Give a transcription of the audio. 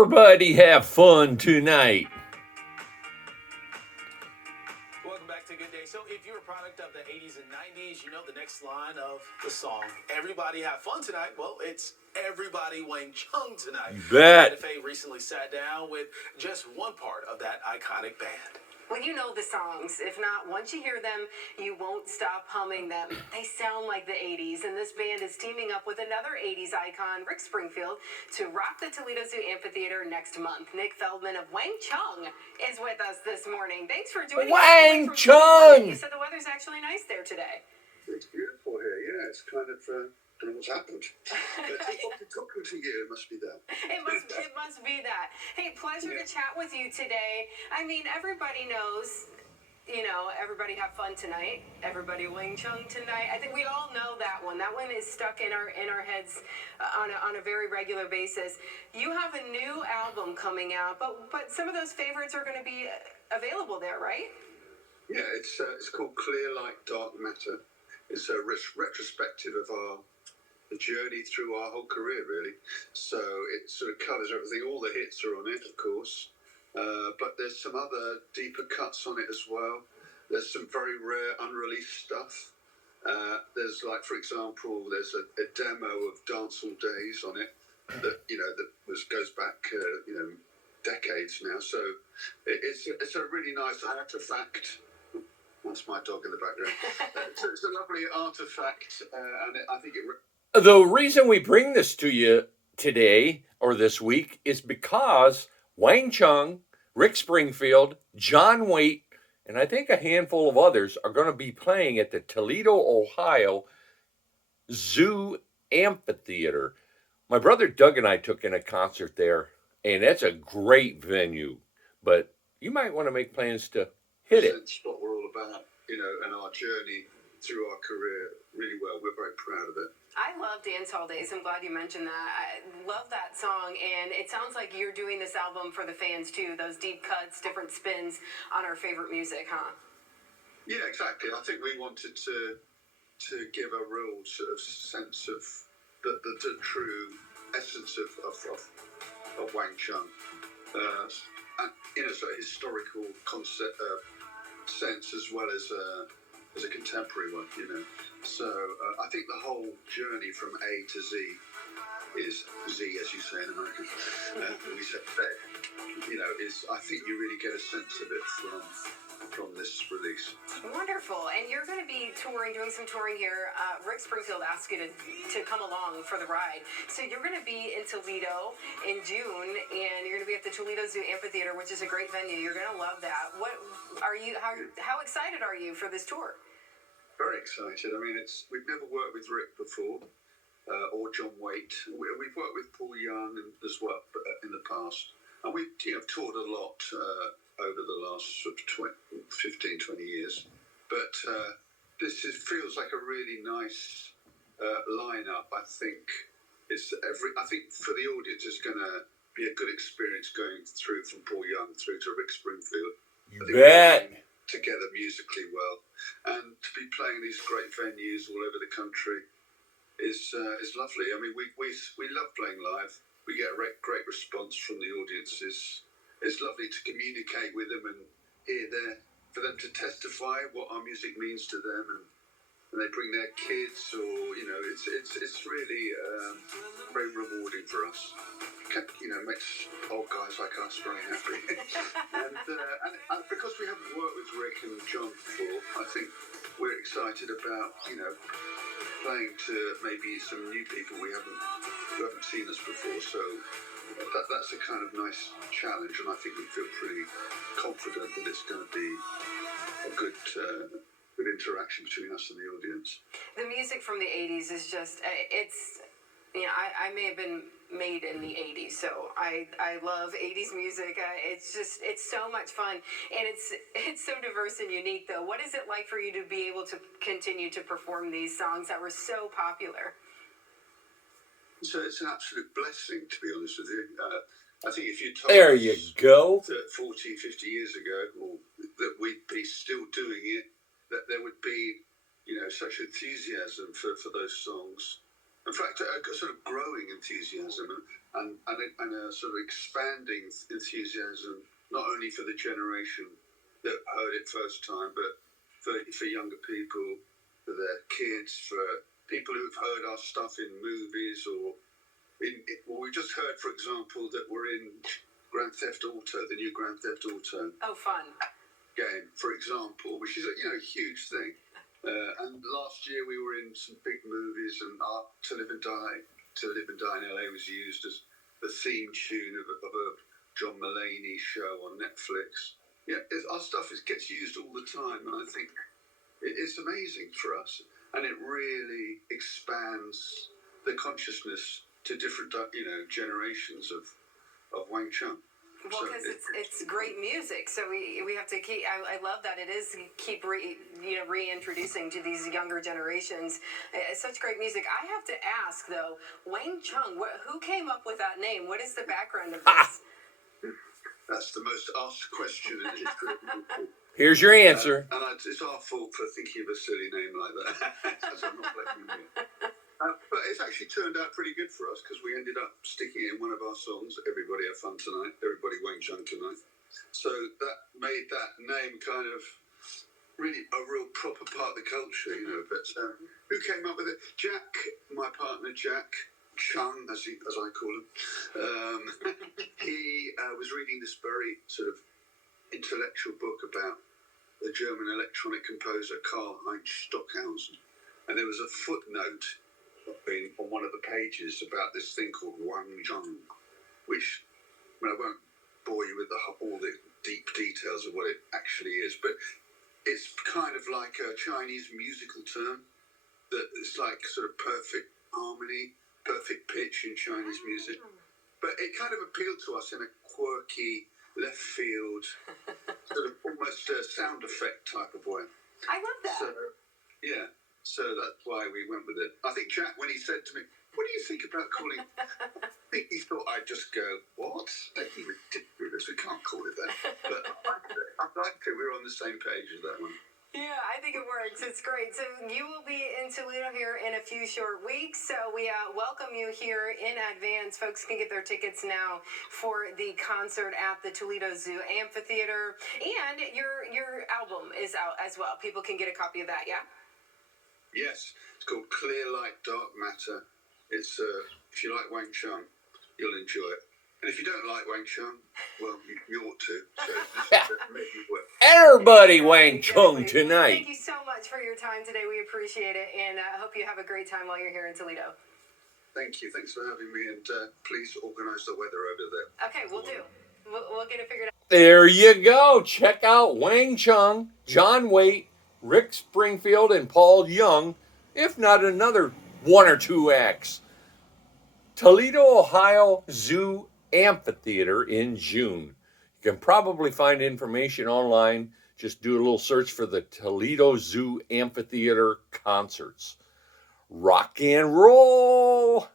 Everybody have fun tonight. Welcome back to Good Day. So if you're a product of the 80s and 90s, you know the next line of the song, Everybody Have Fun Tonight. Well, it's Everybody Wang Chung tonight. You bet. Biehler-Poe recently sat down with just one part of that iconic band. Well, you know the songs. If not, once you hear them, you won't stop humming them. They sound like the 80s, and this band is teaming up with another 80s icon, Rick Springfield, to rock the Toledo Zoo Amphitheatre next month. Nick Feldman of Wang Chung is with us this morning. Thanks for joining us. Wang Chung! You said the weather's actually nice there today. It's beautiful here, yeah. It's kind of, don't know what's happened. Talking to you, it must be that. It must be that. Hey, pleasure to chat with you today. I mean, everybody knows, you know, everybody have fun tonight. Everybody Wang Chung tonight. I think we all know that one. That one is stuck in our heads on a very regular basis. You have a new album coming out, but some of those favorites are going to be available there, right? Yeah, it's called Clear Like Dark Matter. It's a retrospective of the journey through our whole career, really. So it sort of covers everything. All the hits are on it, of course. But there's some other deeper cuts on it as well. There's some very rare unreleased stuff. There's, like, for example, there's a demo of Dancehall Days on it that, you know, goes back, decades now. So it's a really nice artifact. That's my dog in the background. It's a lovely artifact, and I think it... The reason we bring this to you today or this week is because Wang Chung, Rick Springfield, John Waite, and I think a handful of others are going to be playing at the Toledo, Ohio Zoo Amphitheatre. My brother Doug and I took in a concert there, and that's a great venue. But you might want to make plans to hit it. That's what we're all about, you know, and our journey through our career really well. We're very proud of it. I love Dancehall Days. I'm glad you mentioned that. I love that song, and it sounds like you're doing this album for the fans too. Those deep cuts, different spins on our favorite music, huh? Yeah, exactly. I think we wanted to give a real sort of sense of the true essence of Wang Chung, and in a sort of historical concept sense as well as a contemporary one, you know. So I think the whole journey from A to Z is Z, as you say in America. We say Z, you know, I think you really get a sense of it from this release. Wonderful. And you're going to be doing some touring here. Rick Springfield asked you to come along for the ride. So you're going to be in Toledo in June, and you're going to be at the Toledo Zoo Amphitheatre, which is a great venue. You're going to love that. How excited are you for this tour? Very excited. I mean, we've never worked with Rick before, or John Waite. We've worked with Paul Young as well in the past, and we've toured a lot over the last sort of 15, 20 years. But this feels like a really nice lineup. I think I think for the audience, it's going to be a good experience going through from Paul Young through to Rick Springfield. You bet. Together musically well, and to be playing these great venues all over the country is lovely. I mean, we love playing live. We get a great response from the audiences. It's lovely to communicate with them and for them to testify what our music means to them, and they bring their kids, or you know, it's really very rewarding for us. You know, makes old guys like us very happy. and because we haven't worked with Rick and John before, I think we're excited about, you know, playing to maybe some new people who haven't seen us before. So that's a kind of nice challenge, and I think we feel pretty confident that it's going to be a good interaction between us and the audience. The music from the 80s is just, I may have been made in the 80s, so I love 80s music. It's so much fun, and it's so diverse and unique, though. What is it like for you to be able to continue to perform these songs that were so popular? So it's an absolute blessing, to be honest with you. I think if you told There you go. that 40, 50 years ago, or that we'd be still doing it, that there would be, you know, such enthusiasm for those songs. In fact, a sort of growing enthusiasm. and a sort of expanding enthusiasm, not only for the generation that heard it first time, but for younger people, for their kids, for people who've heard our stuff in movies or well, we just heard, for example, that we're in Grand Theft Auto, the new Grand Theft Auto. Oh, fun. Game, for example, which is a huge thing. And last year we were in some big movies, and To Live and Die in LA was used as the theme tune of a John Mulaney show on Netflix. Yeah, our stuff gets used all the time, and I think it's amazing for us, and it really expands the consciousness to different, generations of Wang Chung. Well, because it's great music, so we have to keep. I love that it is keep reintroducing to these younger generations. It's such great music. I have to ask though, Wang Chung, who came up with that name? What is the background of this? That's the most asked question in the history of music. Here's your answer. And it's our fault for thinking of a silly name like that. So I'm not blaming you. But it's actually turned out pretty good for us because we ended up sticking it in one of our songs, Everybody Have Fun Tonight, Everybody Wang Chung Tonight. So that made that name kind of really a real proper part of the culture, But who came up with it? Jack, my partner Jack, Chung, as I call him, he was reading this very sort of intellectual book about the German electronic composer Karl-Heinz Stockhausen. And there was a footnote on one of the pages about this thing called Wang Chung, which I won't bore you with all the deep details of what it actually is, but it's kind of like a Chinese musical term that is like sort of perfect harmony, perfect pitch in Chinese music. But it kind of appealed to us in a quirky, left field, sort of almost a sound effect type of way. I love that. So that's why we went with it. I think Jack, when he said to me, "What do you think about calling?" I think he thought I'd just go, "What? That'd be ridiculous. We can't call it that." But I liked it. We were on the same page as that one. Yeah, I think it works. It's great. So you will be in Toledo here in a few short weeks. So we welcome you here in advance. Folks can get their tickets now for the concert at the Toledo Zoo Amphitheatre. And your album is out as well. People can get a copy of that, yeah? Yes. It's called Clear Light, Dark Matter. It's if you like Wang Chung, you'll enjoy it. And if you don't like Wang Chung, well, you ought to. So make it work. Everybody Wang Chung tonight. Thank you so much for your time today. We appreciate it, and I hope you have a great time while you're here in Toledo. Thank you. Thanks for having me, and please organise the weather over there. Okay, we'll do. We'll get it figured out. There you go. Check out Wang Chung, John Waite, Rick Springfield, and Paul Young, if not another one or two acts. Toledo, Ohio Zoo Amphitheatre in June. You can probably find information online. Just do a little search for the Toledo Zoo Amphitheatre concerts. Rock and roll!